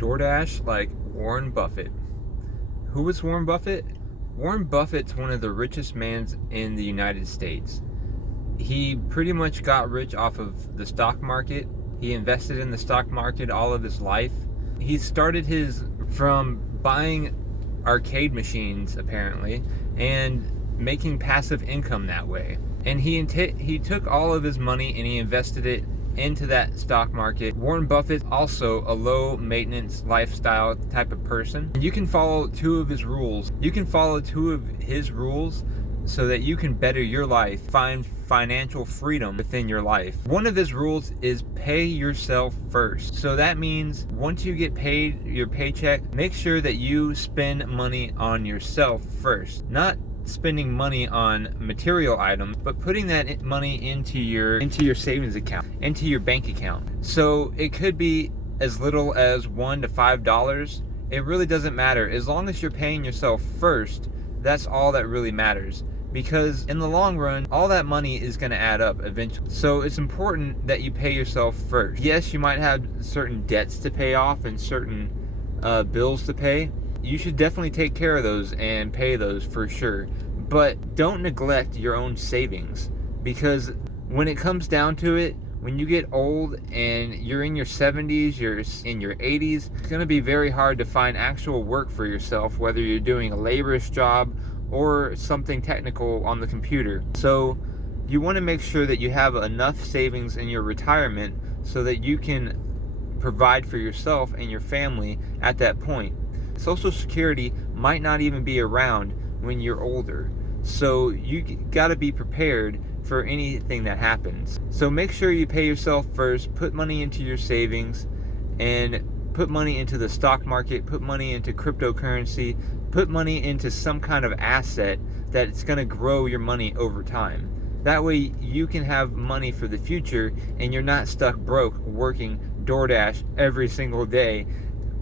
DoorDash like Warren Buffett. Who is Warren Buffett? Warren Buffett's one of the richest men in the United States. He pretty much got rich off of the stock market. He invested in the stock market all of his life. He started his from buying arcade machines, apparently, and making passive income that way. And he took all of his money and he invested it into that stock market. Warren Buffett also a low maintenance lifestyle type of person. And you can follow two of his rules. You can follow two of his rules so that you can better your life, find financial freedom within your life. One of his rules is pay yourself first. So that means once you get paid your paycheck, make sure that you spend money on yourself first. Not spending money on material items, but putting that money into your savings account, into your bank account. So it could be as little as $1 to $5. It really doesn't matter. As long as you're paying yourself first, that's all that really matters. Because in the long run, all that money is going to add up eventually. So it's important that you pay yourself first. Yes, you might have certain debts to pay off and certain bills to pay. You should definitely take care of those and pay those for sure. But don't neglect your own savings, because when it comes down to it, when you get old and you're in your 70s, you're in your 80s, it's going to be very hard to find actual work for yourself, whether you're doing a laborious job or something technical on the computer. So you want to make sure that you have enough savings in your retirement so that you can provide for yourself and your family at that point. Social Security might not even be around when you're older. So you got to be prepared for anything that happens. So make sure you pay yourself first, put money into your savings, and put money into the stock market, put money into cryptocurrency, put money into some kind of asset that's going to grow your money over time. That way you can have money for the future and you're not stuck broke working DoorDash every single day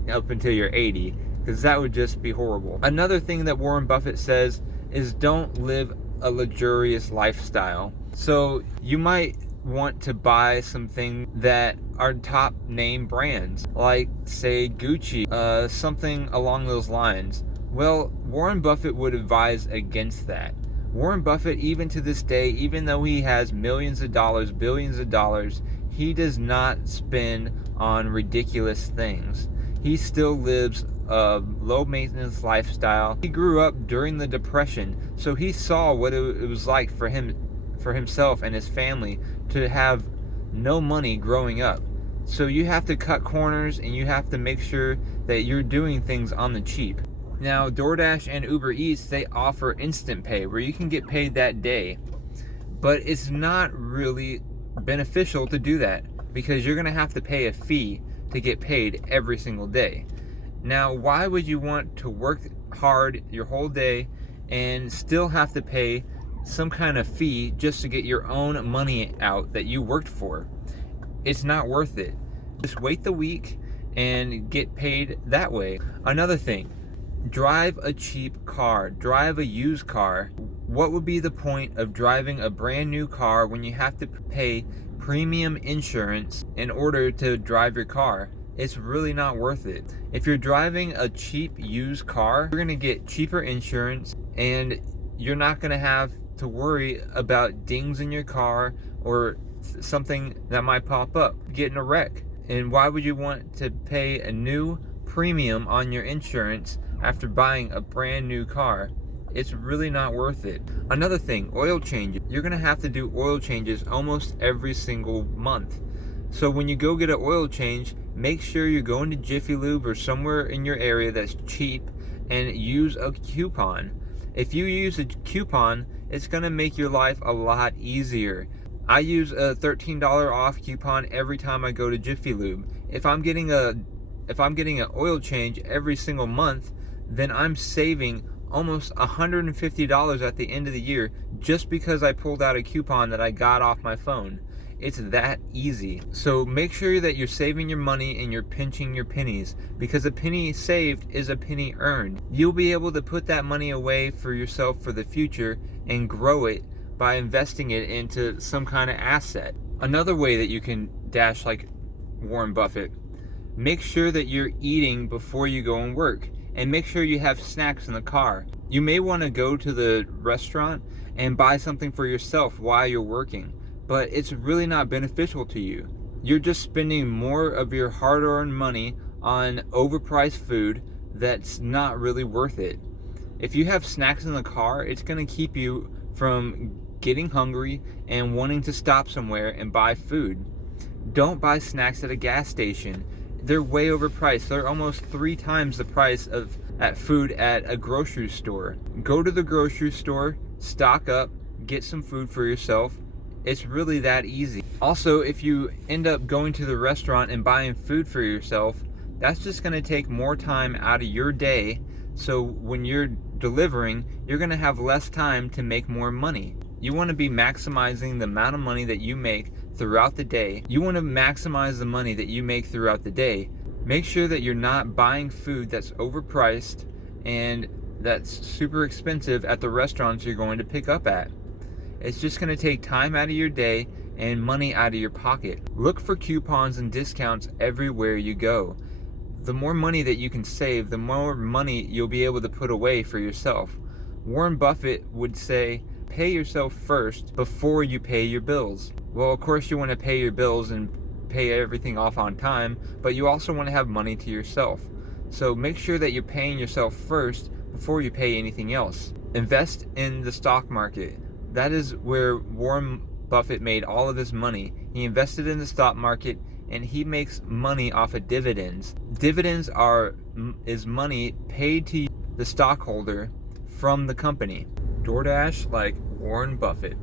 up until you're 80. Because that would just be horrible. Another thing that Warren Buffett says is don't live a luxurious lifestyle. So you might want to buy some things that are top name brands, like say Gucci, something along those lines. Well, Warren Buffett would advise against that. Warren Buffett, even to this day, even though he has millions of dollars, billions of dollars, he does not spend on ridiculous things. He still lives a low maintenance lifestyle. He grew up during the Depression, so he saw what it was like for himself and his family to have no money growing up. So you have to cut corners and you have to make sure that you're doing things on the cheap. Now, DoorDash and Uber Eats, they offer instant pay where you can get paid that day. But it's not really beneficial to do that because you're going to have to pay a fee to get paid every single day. Now, why would you want to work hard your whole day and still have to pay some kind of fee just to get your own money out that you worked for? It's not worth it. Just wait the week and get paid that way. Another thing, drive a cheap car, drive a used car. What would be the point of driving a brand new car when you have to pay premium insurance in order to drive your car? It's really not worth it. If you're driving a cheap used car, you're gonna get cheaper insurance and you're not gonna have to worry about dings in your car or something that might pop up, getting a wreck. And why would you want to pay a new premium on your insurance after buying a brand new car? It's really not worth it. Another thing, oil changes. You're gonna have to do oil changes almost every single month. So when you go get an oil change, make sure you're going to Jiffy Lube or somewhere in your area that's cheap and use a coupon. If you use a coupon, it's gonna make your life a lot easier. I use a $13 off coupon every time I go to Jiffy Lube. If I'm getting an oil change every single month, then I'm saving almost $150 at the end of the year just because I pulled out a coupon that I got off my phone. It's that easy. So make sure that you're saving your money and you're pinching your pennies, because a penny saved is a penny earned. You'll be able to put that money away for yourself for the future and grow it by investing it into some kind of asset. Another way that you can dash like Warren Buffett, Make sure that you're eating before you go and work, and make sure you have snacks in the car. You may want to go to the restaurant and buy something for yourself while you're working, but it's really not beneficial to you. You're just spending more of your hard-earned money on overpriced food that's not really worth it. If you have snacks in the car, it's going to keep you from getting hungry and wanting to stop somewhere and buy food. Don't buy snacks at a gas station. They're way overpriced. They're almost 3 times the price of food at a grocery store. Go to the grocery store, stock up, get some food for yourself. It's really that easy. Also, if you end up going to the restaurant and buying food for yourself, that's just going to take more time out of your day. So when you're delivering, you're going to have less time to make more money. You want to be maximizing the amount of money that you make throughout the day. You want to maximize the money that you make throughout the day. Make sure that you're not buying food that's overpriced and that's super expensive at the restaurants you're going to pick up at. It's just going to take time out of your day and money out of your pocket. Look for coupons and discounts everywhere you go. The more money that you can save, the more money you'll be able to put away for yourself. Warren Buffett would say, pay yourself first before you pay your bills. Well, of course you want to pay your bills and pay everything off on time, but you also want to have money to yourself. So make sure that you're paying yourself first before you pay anything else. Invest in the stock market. That is where Warren Buffett made all of his money. He invested in the stock market, and he makes money off of dividends. Dividends is money paid to the stockholder from the company. DoorDash like Warren Buffett.